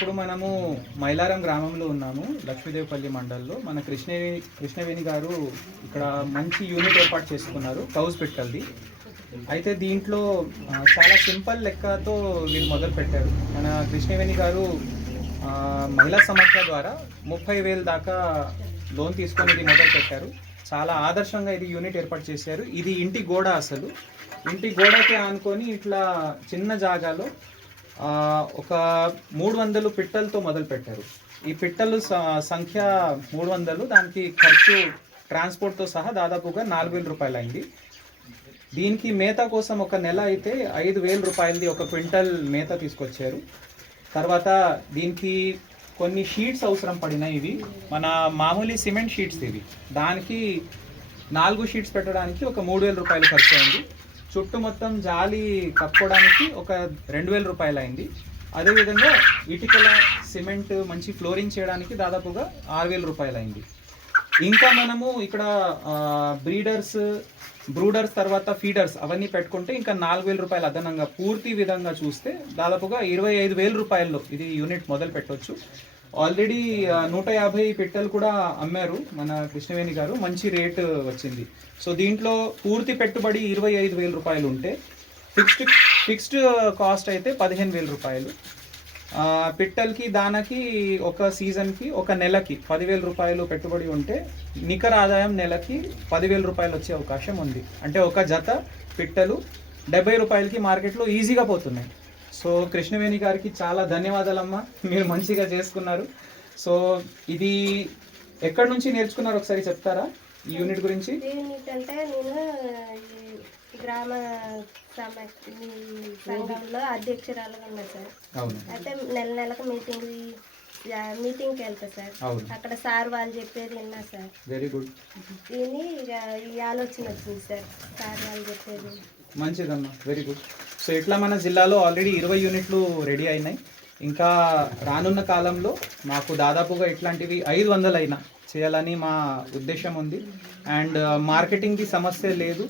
ఇప్పుడు మనము మైలారం గ్రామంలో ఉన్నాము లక్ష్మీదేవిపల్లి మండల్లో. మన కృష్ణవేణి కృష్ణవేణి గారు ఇక్కడ మంచి యూనిట్ ఏర్పాటు చేసుకున్నారు కౌజ్ పెట్టల్ది అయితే దీంట్లో చాలా సింపుల్ లెక్కతో వీళ్ళు మొదలు పెట్టారు. మన కృష్ణవేణి గారు మహిళా సమస్య ద్వారా ముప్పై వేలు దాకా లోన్ తీసుకొని ఇది మొదలు పెట్టారు. చాలా ఆదర్శంగా ఇది యూనిట్ ఏర్పాటు చేశారు. ఇది ఇంటి గోడ అసలు. ఇంటి గోడకి ఆనుకొని ఇట్లా చిన్న జాగాలో ఒక మూడు వందలు పిట్టలతో మొదలు పెట్టారు ఈ పిట్టలు సంఖ్య మూడు వందలు దానికి ఖర్చు ట్రాన్స్పోర్ట్తో సహా దాదాపుగా నాలుగు వేల రూపాయలు అయింది దీనికి మేత కోసం ఒక నెల అయితే ఐదు వేల రూపాయలది ఒక క్వింటల్ మేత తీసుకొచ్చారు. తర్వాత దీనికి కొన్ని షీట్స్ అవసరం పడినాయి ఇవి. మన మామూలు సిమెంట్ షీట్స్ ఇవి. దానికి నాలుగు షీట్స్ పెట్టడానికి ఒక మూడు వేల రూపాయలు ఖర్చు అయింది. చుట్టూ మొత్తం జాలి కప్పుకోవడానికి ఒక రెండు వేల రూపాయలు అయింది అదేవిధంగా ఇటుకల సిమెంట్ మంచి ఫ్లోరింగ్ చేయడానికి దాదాపుగా ఆరు వేల రూపాయలు అయింది ఇంకా మనము ఇక్కడ బ్రీడర్స్ బ్రూడర్స్ తర్వాత ఫీడర్స్ అవన్నీ పెట్టుకుంటే ఇంకా నాలుగు వేల రూపాయలు అదనంగా పూర్తి విధంగా చూస్తే దాదాపుగా ఇరవై ఐదు వేల రూపాయల్లో ఇది యూనిట్ మొదలు పెట్టొచ్చు. ఆల్రెడీ నూట యాభై పెట్టెలు కూడా అమ్మారు మన కృష్ణవేణి గారు. మంచి రేట్ వచ్చింది. సో దీంట్లో పూర్తి పెట్టుబడి ఇరవై ఐదు వేల రూపాయలు ఉంటే ఫిక్స్డ్ ఫిక్స్డ్ కాస్ట్ అయితే పదిహేను వేల రూపాయలు. పిట్టలకి దానికి ఒక సీజన్కి ఒక నెలకి పదివేల రూపాయలు పెట్టుబడి ఉంటే నికర ఆదాయం నెలకి పదివేల రూపాయలు వచ్చే అవకాశం ఉంది. అంటే ఒక జత పిట్టలు డెబ్బై రూపాయలకి మార్కెట్లో ఈజీగా పోతున్నాయి. సో కృష్ణవేణి గారికి చాలా ధన్యవాదాలమ్మా. మీరు మంచిగా చేసుకున్నారు. సో ఇది ఎక్కడి నుంచి నేర్చుకున్నారు ఒకసారి చెప్తారా? ఈ యూనిట్ గురించి? ఏంటంటే నేను ఈ గ్రామ సమ- ఈ సంఘంలో అధ్యక్షురాలుగా ఉన్నా సార్. అవును. అయితే నెల నెలకు మీటింగ్ మీటింగ్కి వెళ్తా సార్. అవును. అక్కడ సార్ వాళ్ళు చెప్పేది విన్నా సార్. Very good. దీని ఇక ఈ ఆలోచన వచ్చింది సార్. సార్ వాళ్ళు చెప్పేది. మంచిదమ్మా. Very good. సో ఇట్లా మన జిల్లాలో ఆల్రెడీ ఇరవై యూనిట్లు రెడీ అయినాయి. ఇంకా రానున్న కాలంలో మాకు దాదాపుగా ఇట్లాంటివి ఐదు వందలైనా చేయాలని మా ఉద్దేశం ఉంది. అండ్ uh, మార్కెటింగ్కి సమస్య లేదు.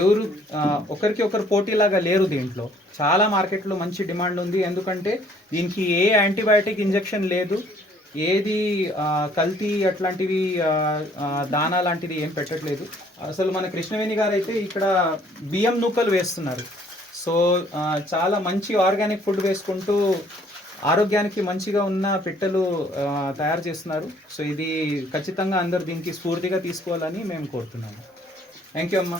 ఎవరు uh, ఒకరికి ఒకరు పోటీలాగా లేరు దీంట్లో. చాలా మార్కెట్లో మంచి డిమాండ్ ఉంది. ఎందుకంటే దీనికి ఏ యాంటీబయాటిక్ ఇంజెక్షన్ లేదు. ఏది uh, కల్తీ అట్లాంటివి దానా లాంటిది ఏం పెట్టట్లేదు. అసలు మన కృష్ణవేణి గారు అయితే ఇక్కడ బియ్యం నూకలు వేస్తున్నారు. సో చాలా మంచి ఆర్గానిక్ ఫుడ్ వేసుకుంటూ ఆరోగ్యానికి మంచిగా ఉన్న పిట్టలు తయారు చేస్తున్నారు. సో ఇది ఖచ్చితంగా అందరు దీనికి స్ఫూర్తిగా తీసుకోవాలని మేము కోరుతున్నాము. థ్యాంక్ యూ అమ్మా